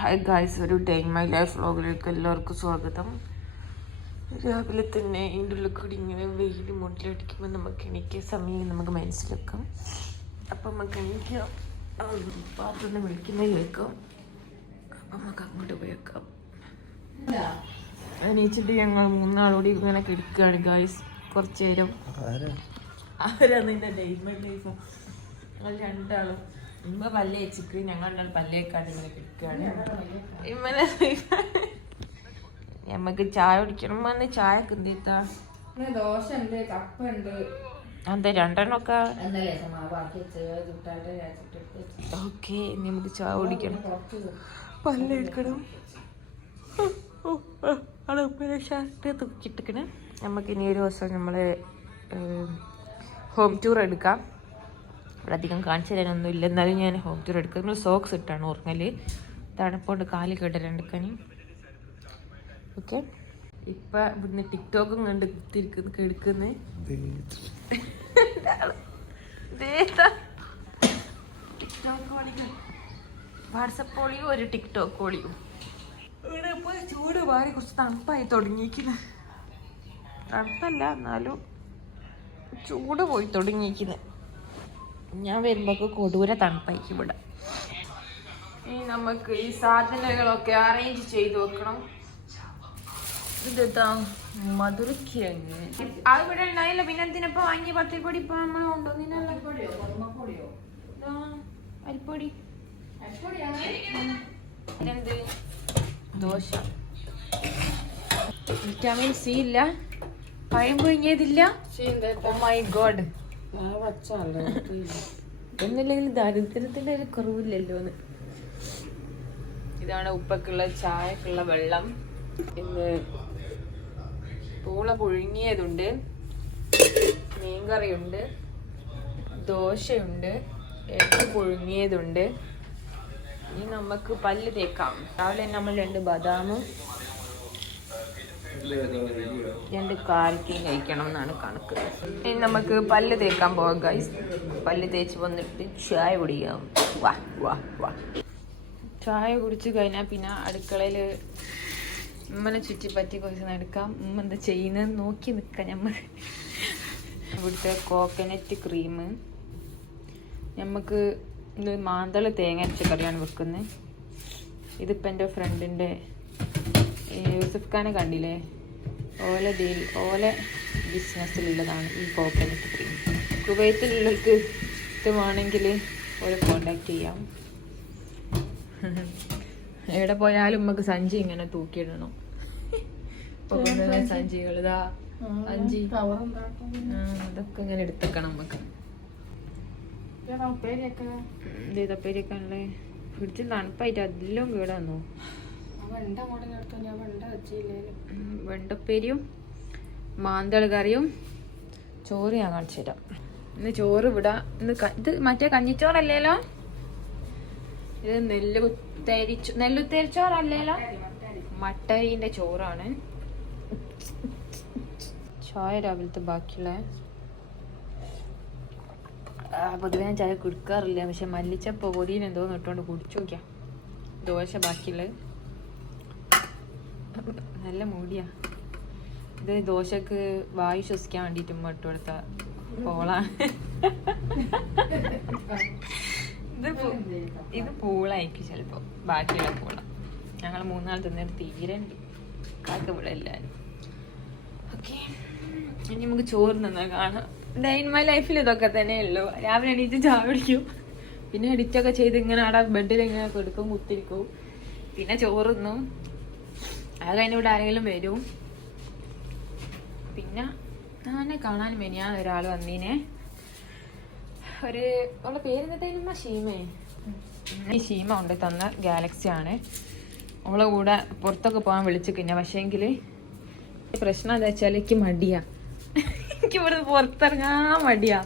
Hi guys, ഒരു day in my life വ്ളോഗിലേക്ക് എല്ലാവർക്കും സ്വാഗതം. രാവിലെ തന്നെ ഇതിൻ്റെ ഉള്ളിൽ കൂടി ഇങ്ങനെ വെയിൽ മുന്നിലടിക്കുമ്പോൾ നമുക്ക് എണീക്കിയ സമയം നമുക്ക് മനസ്സിലാക്കാം. അപ്പം നമുക്ക് എണീക്കാം, പാത്രനെ വിളിക്കുന്നത് കേൾക്കാം. അപ്പം നമുക്ക് അങ്ങോട്ട് പോയേക്കാം. എണീച്ചിട്ട് ഞങ്ങൾ മൂന്നാളോട് ഇങ്ങനെ കിടക്കുകയാണ് ഗായ്സ്. കുറച്ച് നേരം അവരാണ് എൻ്റെ ഡേ ഇൻ മൈ ലൈഫ്. ഞങ്ങൾ രണ്ടാളും ഇമ്മ പല്ല് വെച്ചിട്ട് ഞങ്ങൾ പല്ലേക്കാട്ട് ഇങ്ങനെ കിടക്കുകയാണ്. ഇമ്മനെ നമ്മക്ക് ചായ കുടിക്കണം. വന്ന് ചായക്ക് എന്തിത്താ ദോശ ഉണ്ട്, കപ്പുണ്ട്. എന്താ രണ്ടെണ്ണമൊക്കെ ഓക്കെ. നമുക്ക് ചായ കുടിക്കണം, പല്ലേക്കണം. അവിടെ ഉപ്പ ഷർട്ട് തൂക്കിട്ടിക്കണേ. നമുക്ക് ഇനി ഒരു ദിവസം നമ്മൾ ഹോം ടൂർ എടുക്കാം. അവിടെ അധികം കാണിച്ചു തരാനൊന്നും ഇല്ല, എന്നാലും ഞാൻ ഹോം ടൂർ എടുക്കാം. നമ്മൾ സോക്സ് ഇട്ടാണ് ഓർമ്മൽ, തണുപ്പോണ്ട് കാല് കേട്ടരണ്ടെടുക്കാനും. ഓക്കെ, ഇപ്പം ഇവിടുന്ന് ടിക്ടോക്കും കണ്ട് കുത്തിരിക്കുന്നു കെടുക്കുന്നത്. ടിക്ടോക്ക് ഓളിയും വാട്സപ്പ് ഓളിയും ഒരു ടിക്ടോക്ക് ഓളിയും. ഇവിടെ ഇപ്പോൾ ചൂട് മാറി കുറച്ച് തണുപ്പായി തുടങ്ങിയിരിക്കുന്നത്. തണുപ്പല്ല, എന്നാലും ചൂട് പോയി തുടങ്ങിയിരിക്കുന്നത്. ഞാൻ വരുമ്പോൾ കൊടൂര തണുപ്പായിരിക്കും ഇവിടെ. ഇനി നമുക്ക് ഈ സാധനങ്ങളൊക്കെ അറേഞ്ച് ചെയ്ത് വെക്കണം. ഇതെത്താ മധുരക്കിഴങ്ങ് അത് ഇവിടെ ഉണ്ടായില്ല. പിന്നെ എന്തിനപ്പോ വാങ്ങി പത്തിരിപ്പൊടി ഇപ്പൊ നമ്മൾ കൊണ്ടുവന്നില്ല. അരിപ്പൊടി എന്ത് ദോശ. വിറ്റാമിൻ സി ഇല്ല, പഴം പുഴുങ്ങിയതില്ല. ഓ മൈ ഗോഡ്, ഒന്നില്ലെങ്കിൽ ദാരിദ്ര്യത്തിന്റെ ഒരു കുറവില്ലല്ലോന്ന്. ഇതാണ് ഉപ്പക്കുള്ള ചായക്കുള്ള വെള്ളം. ഇന്ന് പൂള പുഴുങ്ങിയതുണ്ട്, മീൻകറിയുണ്ട്, ദോശയുണ്ട്, എഗ്ഗ് പുഴുങ്ങിയതുണ്ട്. ഇനി നമുക്ക് പല്ല് തേക്കാം. രാവിലെ നമ്മൾ 2 ബദാമും 2 കാരക്കയും കഴിക്കണം എന്നാണ് കണക്ക്. ഇനി നമുക്ക് പല്ല് തേക്കാൻ പോകാം ഗൈസ്. പല്ല് തേച്ച് വന്നിട്ട് ചായ കുടിക്കാം. വാ വാ വാ. ചായ കുടിച്ച് കഴിഞ്ഞാൽ പിന്നെ അടുക്കളയിൽ ഉമ്മനെ ചുറ്റിപ്പറ്റി കുറച്ച് നടക്കാം. ഉമ്മ എന്താ ചെയ്യുന്നത് നോക്കി നിൽക്കാം. നമ്മൾ ഇവിടുത്തെ കോക്കനട്ട് ക്രീം. നമുക്ക് ഇത് മാന്തള തേങ്ങ അരച്ച കറിയാണ് വെക്കുന്നത്. ഇതിപ്പോൾ എൻ്റെ ഫ്രണ്ടിൻ്റെ യൂസഫ് ഖാനെ കണ്ടില്ലേ, ഓല ബിസിനസ്സിലുള്ളതാണ് ഈ കോക്കനട്ട് ക്രീം. കുവൈത്തിലുള്ളവർക്ക് ഇഷ്ടമാണെങ്കിൽ ഓരോ കോണ്ടാക്ട് ചെയ്യാം. എവിടെ പോയാലും നമുക്ക് സഞ്ചി ഇങ്ങനെ തൂക്കിയിടണം. സഞ്ചികൾ ഇതാ സഞ്ചി അതൊക്കെ ഇങ്ങനെ എടുത്തേക്കണം നമുക്ക്. ഉപ്പേരിയൊക്കെ ഉള്ളേ ഫ്രിഡ്ജിൽ തണുപ്പായിട്ട് അതെല്ലാം കേടാന്നോ. വെണ്ടപ്പേരിയും മാന്തള കറിയും ചോറ് ഞാൻ കാണിച്ചു തരാം. ഇന്ന് ചോറ് ഇവിടെ ഇന്ന് ഇത് മറ്റേ കഞ്ഞിച്ചോറല്ലേലോ, ഇത് നെല്ലുത്തേരിച്ചോറല്ലേലോ, മട്ടരിന്റെ ചോറാണ്. ചായ രാവിലത്തെ ബാക്കിയുള്ള പൊതുവെ ഞാൻ ചായ കുടിക്കാറില്ല, പക്ഷെ മല്ലിച്ചപ്പ് പൊതിയിൽ എന്തോന്ന് ഇട്ടുകൊണ്ട് കുടിച്ചു നോക്കിയാ. ദോശ ബാക്കിയുള്ള നല്ല മൂടിയാ. ഇത് ദോശക്ക് വായു ശ്വസിക്കാൻ വേണ്ടിയിട്ട് ഉമ്മ ഇട്ട് കൊടുത്ത പോളാണ്. ഇത് പൂളായിരിക്കും ചിലപ്പോ, ബാക്കിയുള്ള പൂള. ഞങ്ങൾ 3 നാൾ തിന്നിട്ട് തീരണ്ട് കാക്ക ഇവിടെ എല്ലാവരും. ഓക്കെ, ഇനി നമുക്ക് ചോറ് നിന്നാൽ കാണാം. ഡേ ഇൻ മൈ ലൈഫിൽ ഇതൊക്കെ തന്നെ ഉള്ളൂ. രാവിലെ എണീറ്റ് ചായ കുടിക്കും, പിന്നെ എഡിറ്റൊക്കെ ചെയ്ത് ഇങ്ങനെ അവിടെ ബെഡിൽ ഇങ്ങനെ കൊടുക്കും, കുത്തിരിക്കും, പിന്നെ ചോറുന്നും. അത് കഴിഞ്ഞ ഇവിടെ ആരെങ്കിലും വരും. പിന്നെ ഞാൻ കാണാൻ മെനിയാണ് ഒരാൾ വന്നീനെ. അവളുടെ പേരെന്തായിരുന്നു? ഷീമേ. ഈ ഷീമ കൊണ്ട് തന്ന ഗാലക്സി ആണ്. അവളെ കൂടെ പുറത്തൊക്കെ പോകാൻ വിളിച്ചിട്ടില്ല. പക്ഷേങ്കിൽ പ്രശ്നം എന്താ വെച്ചാൽ എനിക്ക് മടിയാ, എനിക്ക് ഇവിടെ പുറത്തിറങ്ങാൻ മടിയാ.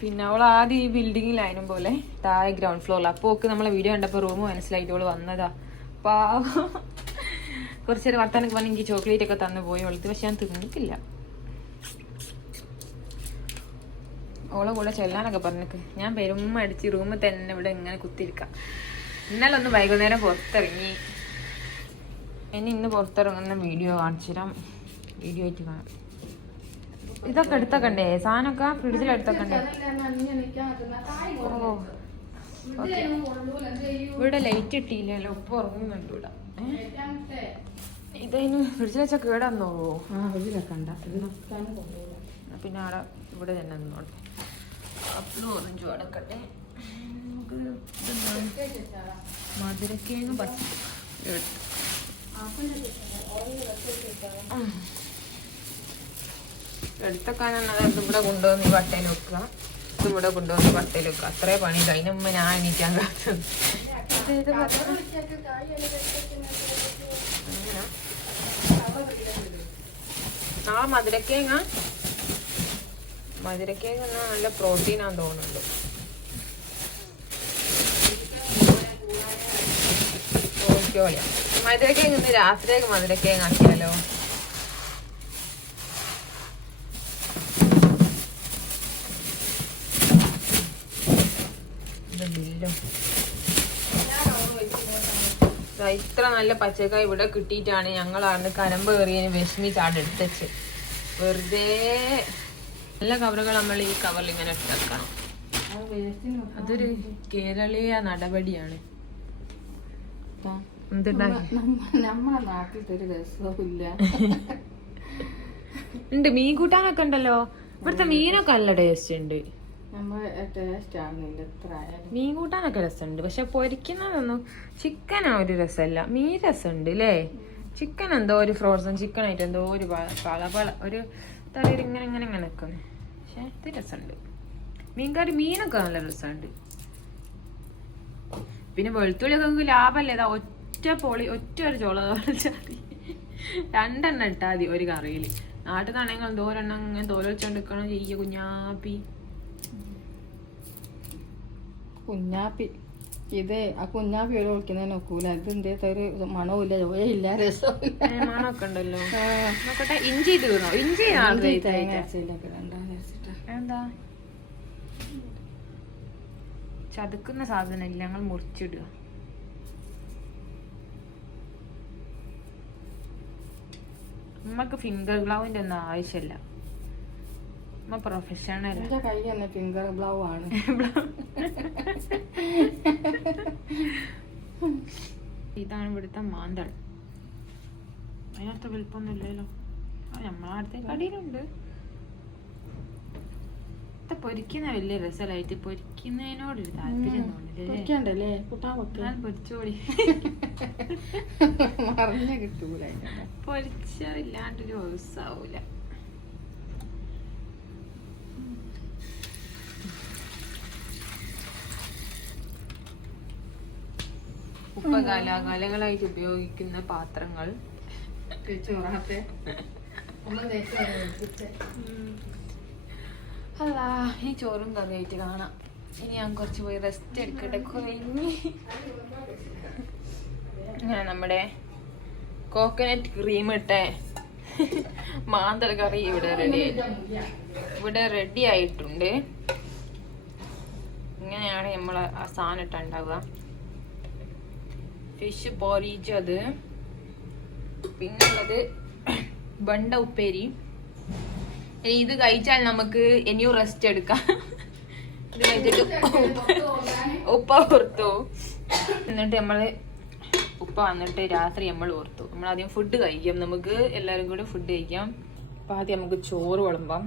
പിന്നെ അവൾ ആദ്യം ഈ ബിൽഡിങ്ങിലായിരുന്നു പോലെ താഴെ ഗ്രൗണ്ട് ഫ്ലോറിൽ. അപ്പോൾ ഒക്കെ നമ്മളെ വീഡിയോ കണ്ടപ്പോൾ റൂം മനസ്സിലായിട്ട് അവള് വന്നതാ. പാവം കുറച്ച് നേരം വർത്താനൊക്കെ പറഞ്ഞ് എനിക്ക് ചോക്ലേറ്റ് ഒക്കെ തന്നു പോയി അവൾക്ക്. പക്ഷെ ഞാൻ തിന്നിട്ടില്ല. ഓളെ കൂടെ ചെല്ലാനൊക്കെ പറഞ്ഞിട്ട് ഞാൻ പെരുമ്മ അടിച്ച് റൂമിൽ തന്നെ ഇവിടെ ഇങ്ങനെ കുത്തിരിക്കാം. ഇന്നലെ ഒന്ന് വൈകുന്നേരം പുറത്തിറങ്ങി. ഇന്ന് പുറത്തിറങ്ങുന്ന വീഡിയോ കാണിച്ചു തരാം. വീഡിയോ ആയിട്ട് കാണാം. ഇതൊക്കെ എടുത്തക്കണ്ടേ? സാധനമൊക്കെ ഫ്രിഡ്ജിൽ എടുത്തക്കണ്ടേ? ഓ ഇവിടെ ലൈറ്റ് ഇട്ടില്ലല്ലോ. ഉപ്പ് ഉറങ്ങുന്നുണ്ട് ഇവിടെ. ഇതതിന് ഫ്രിഡ്ജിൽ വെച്ചാൽ കേടാന്നോ? പിന്നെ അവിടെ ഇവിടെ തന്നെ നിന്നോട്ടെ. അപ്പളും ഓറഞ്ചും അടക്കട്ടെ. നമുക്ക് മധുരക്കേങ്ങ് പച്ച എടുത്തക്കാനാണ്. അത് ഇവിടെ കൊണ്ടുവന്ന് ഈ വട്ടയിൽ വെക്കുക, ഇത് ഇവിടെ കൊണ്ടുവന്ന് വട്ടയിൽ വെക്കുക. അത്രേ പണി. അതിനുമ്പ് ഞാൻ എണീക്കാൻ കാത്തത്. നാളെ മധുരക്കേങ്ങ എന്നാ നല്ല പ്രോട്ടീനാന്ന് തോന്നുന്നുണ്ട്. ഓക്കെയോളിയാ മധുരക്കേങ്ങ ഇന്ന് രാത്രിയൊക്കെ മധുരക്കേങ്ങ ആക്കിയാലോ? ഇത്ര നല്ല പച്ചക്കായ ഇവിടെ കിട്ടിയിട്ടാണ് ഞങ്ങളാണ് കരമ്പ് കയറിയതിന് വിഷമി ചാടെടുത്തച്ച്. വെറുതെ നല്ല കവറുകൾ നമ്മൾ ഈ കവറിൽ ഇങ്ങനെ ഇട്ടെടുക്കണം. അതൊരു കേരളീയ നടപടിയാണ്. നമ്മളെ നാട്ടിലൊരു രസമില്ല. ഉണ്ട്. മീൻ കൂട്ടാനൊക്കെ ഉണ്ടല്ലോ. ഇവിടുത്തെ മീനൊക്കെ നല്ല ടേസ്റ്റ് ഉണ്ട്. മീൻ കൂട്ടാനൊക്കെ രസമുണ്ട്. പക്ഷെ പൊരിക്കുന്നതൊന്നും ചിക്കനാ ഒരു രസമല്ല. മീൻ രസമുണ്ട് അല്ലേ? ചിക്കൻ എന്തോ ഒരു ഫ്രോസൺ ചിക്കൻ ആയിട്ട് എന്തോ ഒരു പള ഒരു തലയിൽ ഇങ്ങനെ ഇങ്ങനെ ഇങ്ങനെ നിൽക്കുന്നു. പക്ഷെ ഇത് രസമുണ്ട്. മീൻകറി മീനൊക്കെ നല്ല രസമുണ്ട്. പിന്നെ വെളുത്തുള്ളിയൊക്കെ നമുക്ക് ലാഭമല്ലേ? ഇതാ ഒറ്റ ഒരു ചോള ചാറി 2 എണ്ണം ഇട്ടാൽ മതി ഒരു കറിയിൽ. നാട്ടിൽ നിന്നാണെങ്കിൽ എന്തോരെണ്ണം ഇങ്ങനെ തോലൊളിച്ചോണ്ടിരിക്കണം ചെയ്യ. കുഞ്ഞാപ്പി ഇത് ആ കുഞ്ഞാപ്പി ഒരു ഒളിക്കുന്നതിന് നോക്കൂല. ഇത് എന്തേത്ത ഒരു മണവും ചോയയില്ല, രസമില്ല. മണമൊക്കെ ഉണ്ടല്ലോ. നോക്കട്ടെ. ഇഞ്ചി തീർന്നോ? ഇഞ്ചി എന്താ ചതുക്കുന്ന സാധനം ഇല്ല, ഞങ്ങൾ മുറിച്ചിടുക. നമ്മക്ക് ഫിംഗർ ഗ്ലൗവിന്റെ ഒന്നും ആവശ്യമില്ല. നമ്മ പ്രൊഫഷണൽ. കൈ തന്നെ ഫിംഗർ ഗ്ലൗ ആണ്. ഇതാണ് ഇവിടുത്തെ മാന്തൾ. അതിനകത്ത് വലുപ്പമൊന്നും ഇല്ലല്ലോ. നമ്മളടുത്ത കടയിലുണ്ട്. പൊരിക്കുന്ന വലിയ രസമായിട്ട് പൊരിക്കുന്നതിനോടൊരു താല്പര്യം തോന്നില്ലേ? പൊരിച്ചോളി. മറിഞ്ഞ കിട്ടൂല. പൊരിച്ചില്ലാണ്ടൊരു ദിവസാവൂല. ഉപ്പ കാലങ്ങളായിട്ട് ഉപയോഗിക്കുന്ന പാത്രങ്ങൾ. അല്ല, ഈ ചോറും കറിയായിട്ട് കാണാം. ഇനി ഞാൻ കുറച്ച് പോയി റെസ്റ്റ് എടുക്കട്ടെ. ഇങ്ങനെ നമ്മുടെ കോക്കനട്ട് ക്രീം ഇട്ട മാന്തൽ കറി ഇവിടെ റെഡി ആയിട്ടുണ്ട്. ഇങ്ങനെയാണ് നമ്മൾ ആ സാധനം ഇട്ടുണ്ടാവുക. ഫിഷ് പൊരിച്ചത്, പിന്നുള്ളത് ബണ്ട ഉപ്പേരി. ഇനി ഇത് കഴിച്ചാൽ നമുക്ക് ഇനിയും റെസ്റ്റ് എടുക്കാം. ഇത് കഴിച്ചിട്ട് ഉപ്പ ഓർത്തു. എന്നിട്ട് ഉപ്പ വന്നിട്ട് രാത്രി നമ്മൾ ഓർത്തു നമ്മൾ ആദ്യം ഫുഡ് കഴിക്കാം. നമുക്ക് എല്ലാവരും കൂടെ ഫുഡ് കഴിക്കാം. അപ്പൊ ആദ്യം നമുക്ക് ചോറ് വിളമ്പാം.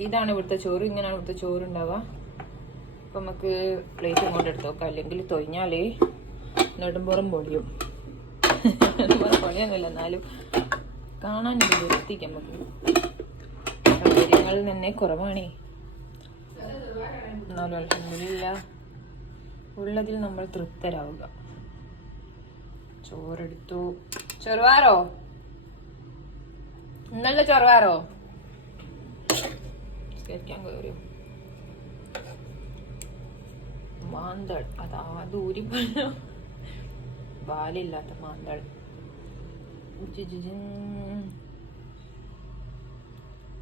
ഇതാണ് ഇവിടുത്തെ ചോറ്. ഇങ്ങനെയാണ് ഇവിടുത്തെ ചോറ് ഉണ്ടാവുക. അപ്പൊ നമുക്ക് പ്ലേറ്റ് ഇങ്ങോട്ട് എടുത്ത് നോക്കാം. അല്ലെങ്കിൽ തൊഴിഞ്ഞാല് നെടുമ്പുറം പൊടിയും. പണിയൊന്നുമില്ല, എന്നാലും കാണാൻ വൃത്തിക്ക് നമുക്ക്. സൗകര്യങ്ങളിൽ തന്നെ കുറവാണേ. എന്നാലും അൽഹംദുലില്ലാ ഉള്ളതിൽ നമ്മൾ തൃപ്തരാവുക. ചോറെടുത്തു. ചെറുവാറോ ഇന്നലെ ചെറുവാറോ കഴിക്കാൻ കയറിയോ? മാന്തൾ അതാ ദൂരിപ്പോ ബാലില്ലാത്ത മാന്തൾ.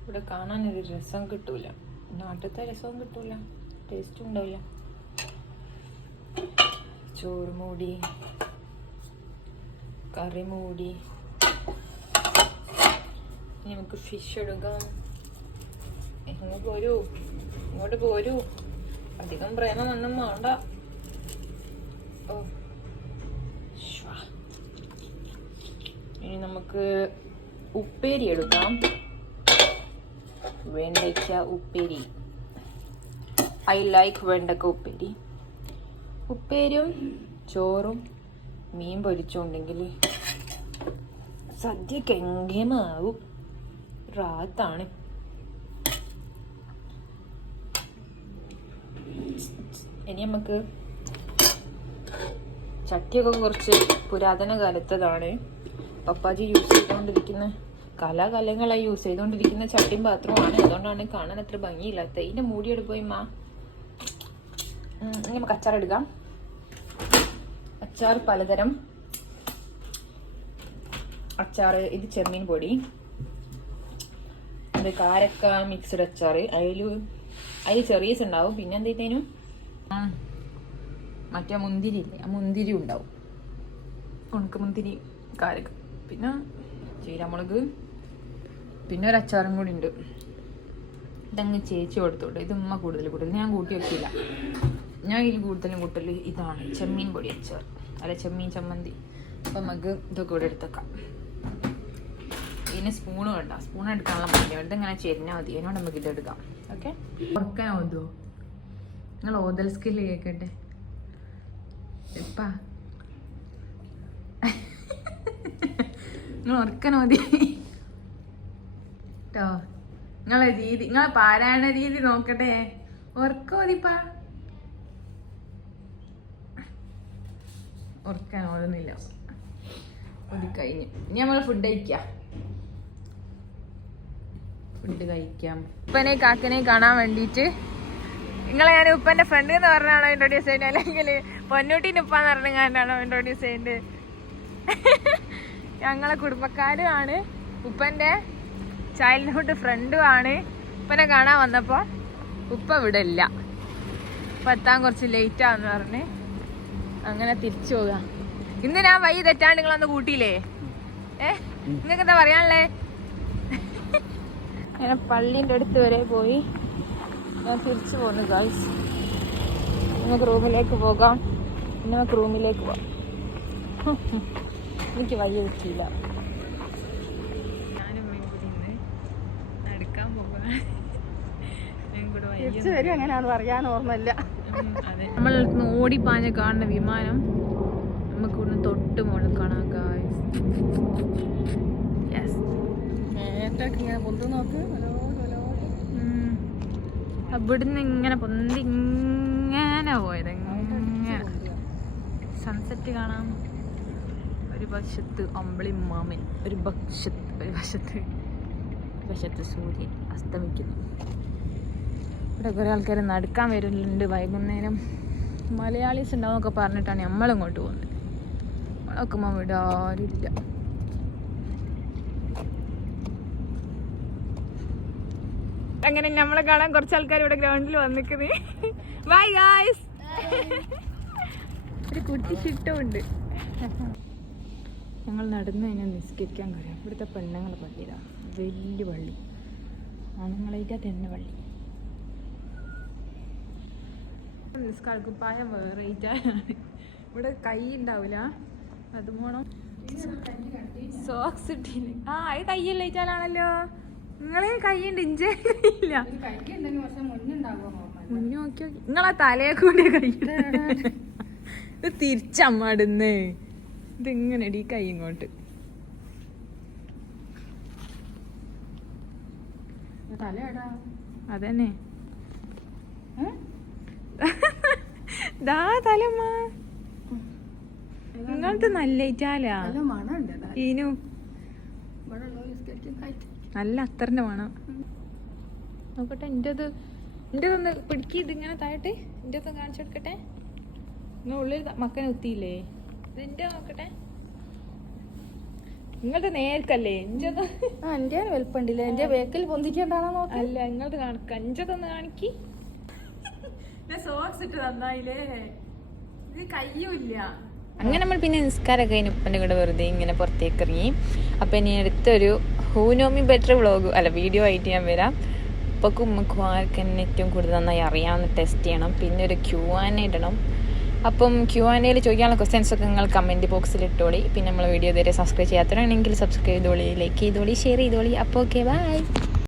ഇവിടെ കാണാനൊരു രസം കിട്ടൂല. നാട്ടിലത്തെ രസവും കിട്ടൂല, ടേസ്റ്റും ഉണ്ടാവില്ല. ചോറ് മൂടി, കറി മൂടി. ഇനി നമുക്ക് ഫിഷ് എടുക്കാം. ഇങ്ങോട്ട് പോരൂ, ഇങ്ങോട്ട് പോരൂ. അധികം പ്രേമമൊന്നും വേണ്ട. ഓ, ഇനി നമുക്ക് ഉപ്പേരി എടുക്കാം. വെണ്ടയ്ക്ക ഉപ്പേരി. ഐ ലൈക്ക് വെണ്ടക്ക ഉപ്പേരി. ഉപ്പേരിയും ചോറും മീൻ പൊരിച്ചുണ്ടെങ്കിൽ സദ്യക്ക് എങ്കേമാവും. റാത്താണ്. ഇനി നമുക്ക് ചട്ടിയൊക്കെ കുറച്ച് പുരാതന കാലത്തതാണ്. പപ്പാജി യൂസ് ചെയ്തുകൊണ്ടിരിക്കുന്ന, കലാകാലങ്ങളായി യൂസ് ചെയ്തുകൊണ്ടിരിക്കുന്ന ചട്ടിയും പാത്രവുമാണ്. അതുകൊണ്ടാണ് കാണാൻ അത്ര ഭംഗിയില്ലാത്ത. ഇതിന്റെ മൂടിയെടുപ്പോയി മാ. ഇനി നമുക്ക് അച്ചാർ എടുക്കാം. അച്ചാർ പലതരം അച്ചാർ. ഇത് ചെമ്മീൻ പൊടി, ഇത് കാരക്ക മിക്സ്ഡ് അച്ചാർ. അതിൽ ചെറിയസ് ഉണ്ടാവും. പിന്നെ എന്തേനും മറ്റേ മുന്തിരി ഇല്ലേ, ആ മുന്തിരി ഉണ്ടാവും. ഉണക്കമുന്തിരി, കാരക്ക, പിന്നെ ചീരമുളക്, പിന്നെ ഒരു അച്ചാറും കൂടി ഉണ്ട്. ഇതങ്ങ് ചേച്ചി കൊടുത്തോട്ടെ. ഇത് ഉമ്മ കൂടുതൽ ഞാൻ കൂട്ടി വെക്കില്ല. ഞാൻ ഇതിൽ കൂടുതലും കൂട്ടൽ ഇതാണ് ചെമ്മീൻ പൊടി അച്ചാർ, അല്ല ചെമ്മീൻ ചമ്മന്തി. അപ്പം നമുക്ക് ഇതൊക്കെ ഇവിടെ എടുത്തേക്കാം. ഇതിന് സ്പൂണ് വേണ്ട, സ്പൂൺ എടുക്കാനുള്ള മതി. ഇങ്ങനെ ചെരിഞ്ഞാൽ മതി. അതിനോട് നമുക്ക് ഇതെടുക്കാം. ഓക്കെ, ഉറക്കാൻ ഓതുവോ? നിങ്ങൾ ഓതൽ സ്കില്ല് കേൾക്കട്ടെ. ഇപ്പാ നിങ്ങൾ ഉറക്കാൻ മതി കേട്ടോ. നിങ്ങളെ രീതി, നിങ്ങളെ പാരായണ രീതി നോക്കട്ടെ. ഉറക്കം മതിപ്പാ. ഉറക്കാൻ ഓടുന്നില്ല. ഒതുക്കഴിഞ്ഞു. ഇനി നമ്മൾ ഫുഡ് കഴിക്കാം. ഉപ്പനെ കാക്കനെ കാണാൻ വേണ്ടിയിട്ട് നിങ്ങളെ ഞാൻ ഉപ്പന്റെ ഫ്രണ്ട് എന്ന് പറഞ്ഞാണോ ഇൻട്രോഡ്യൂസ് ചെയ്യുന്നത്, അല്ലെങ്കിൽ പൊന്നൂട്ടിന് ഉപ്പാന്ന് പറഞ്ഞാണോ ഇൻട്രോഡ്യൂസ് ചെയ്യുന്നത്? ഞങ്ങളെ കുടുംബക്കാരുമാണ്, ഉപ്പന്റെ ചൈൽഡ്ഹുഡ് ഫ്രണ്ടും ആണ്. ഉപ്പനെ കാണാൻ വന്നപ്പോ ഉപ്പ ഇവിടെ ഇല്ല, ഉപ്പ എത്താൻ കുറച്ച് ലേറ്റ് ആണെന്ന് പറഞ്ഞ് അങ്ങനെ തിരിച്ചു പോകാം. ഇന്ന് ഞാൻ വൈ തെറ്റാണ്ട് നിങ്ങളൊന്ന് കൂട്ടിയില്ലേ? നിങ്ങൾക്ക് എന്താ പറയാനുള്ളേ? ഞാൻ പള്ളീൻ്റെ അടുത്ത് വരെ പോയി ഞാൻ തിരിച്ചു പോന്നു ഗായ്സ്. നമുക്ക് റൂമിലേക്ക് പോകാം. പിന്നെ നമുക്ക് റൂമിലേക്ക് പോകാം. എനിക്ക് വയ്യ കിട്ടിയില്ല. ഞാനും കൂടി ഇന്ന് നടക്കാൻ പോകാം. അങ്ങനെയാണ് പറയാൻ ഓർമ്മയില്ല. അതെ, നമ്മൾ ഓടിപ്പാഞ്ഞ് കാണുന്ന വിമാനം നമുക്ക് ഇവിടുന്ന് തൊട്ട് മുകളിൽ കാണാം ഗായ്സ്. അവിടുന്ന് ഇങ്ങനെ പൊന്തി ഇങ്ങനെ പോയത്. ഇങ്ങനെ സൺസെറ്റ് കാണാം. ഒരു വശത്ത് അമ്പിളി മാമൻ, ഒരു വശത്ത് സൂര്യൻ അസ്തമിക്കുന്നു. ഇവിടെ കുറേ ആൾക്കാർ നടക്കാൻ വരുന്നുണ്ട് വൈകുന്നേരം. മലയാളീസ് ഉണ്ടാവുമെന്നൊക്കെ പറഞ്ഞിട്ടാണ് നമ്മളിങ്ങോട്ട് പോകുന്നത്. നോക്കുമ്പോൾ ഇവിടെ ആരുമില്ല. അങ്ങനെ നമ്മളെ കാണാൻ കുറച്ച് ആൾക്കാർ ഇവിടെ ഗ്രൗണ്ടിൽ വന്നിക്കുന്നത്. Bye guys. ഒരു കുട്ടി ഷിട്ടുമുണ്ട്. ഞങ്ങൾ നടന്നു കഴിഞ്ഞാൽ നിസ്കരിക്കാൻ കഴിയും. ഇവിടുത്തെ പെണ്ണുങ്ങൾ പള്ളിയിലാ, വലിയ പള്ളി. ആണുങ്ങളായിട്ട് തന്നെ പള്ളി. നിസ്കാരക്കുപ്പായം റേറ്റാണ്. ഇവിടെ കൈ ഉണ്ടാവില്ല, അത് പോണം. സോക്സ് ഇട്ടില്ല. ആ അത് കയ്യിൽ ഇട്ടാലാണല്ലോ. നിങ്ങളെ കൈയുണ്ട്, ഇഞ്ച കൈയില്ല. മുന്നേ നോക്കി നിങ്ങളെ തലയെ കൂടി കൈ ഇത് തിരിച്ചമ്മാടുന്ന്. ഇതിങ്ങനെ ഈ കൈ ഇങ്ങോട്ട്. അതന്നെ ദാ തലമ്മ. നിങ്ങളത് നല്ല ഇറ്റാലാ ഈനു. നല്ല അത്തറിന്റെ വേണം. നോക്കട്ടെ, എന്റേതൊന്ന് പിടിക്ക്. ഇതിങ്ങനെ താഴട്ടെ. എന്റേതൊന്ന് കാണിച്ചു കൊടുക്കട്ടെ. നിങ്ങൾ ഉള്ളിൽ മക്കനെ കുത്തിയില്ലേ? ഇതിന്റെ നോക്കട്ടെ. നിങ്ങളുടെ നേർക്കല്ലേ ഇഞ്ചത് ആ എൻ്റെ വലുപ്പുണ്ടല്ലേ എൻ്റെ വേക്കിൽ പൊന്തിക്കണ്ടാണോ നോക്കി അല്ല നിങ്ങളത് കഞ്ചതൊന്ന് കാണിക്ക് സോക്സ് ഇട്ട് തന്നായില്ലേ ഇത് കയ്യൂല്ല. അങ്ങനെ നമ്മൾ പിന്നെ നിസ്കാരമൊക്കെ കഴിഞ്ഞ് ഉപ്പൻ്റെ കൂടെ വെറുതെ ഇങ്ങനെ പുറത്തേക്ക് ഇറങ്ങി. അപ്പം ഇനി അടുത്തൊരു ഹൂനോമി ബെറ്റർ വ്ളോഗ് അല്ല വീഡിയോ ആയിട്ട് ഞാൻ വരാം. ഉപ്പക്കും ഉമ്മക്കും ആർക്കും ഏറ്റവും കൂടുതൽ നന്നായി അറിയാവുന്ന ടെസ്റ്റ് ചെയ്യണം. പിന്നെ ഒരു Q&A ഇടണം. അപ്പം Q&Aയിൽ ചോദിക്കാനുള്ള ക്വസ്റ്റ്യൻസൊക്കെ നിങ്ങൾ കമൻറ്റ് ബോക്സിൽ ഇട്ടോളി. പിന്നെ നമ്മൾ വീഡിയോ ഇതുവരെ സബ്സ്ക്രൈബ് ചെയ്യാത്തവരാണെങ്കിൽ സബ്സ്ക്രൈബ് ചെയ്തോളി, ലൈക്ക് ചെയ്തോളി, ഷെയർ ചെയ്തോളി. അപ്പോൾ ഓക്കെ ബൈ.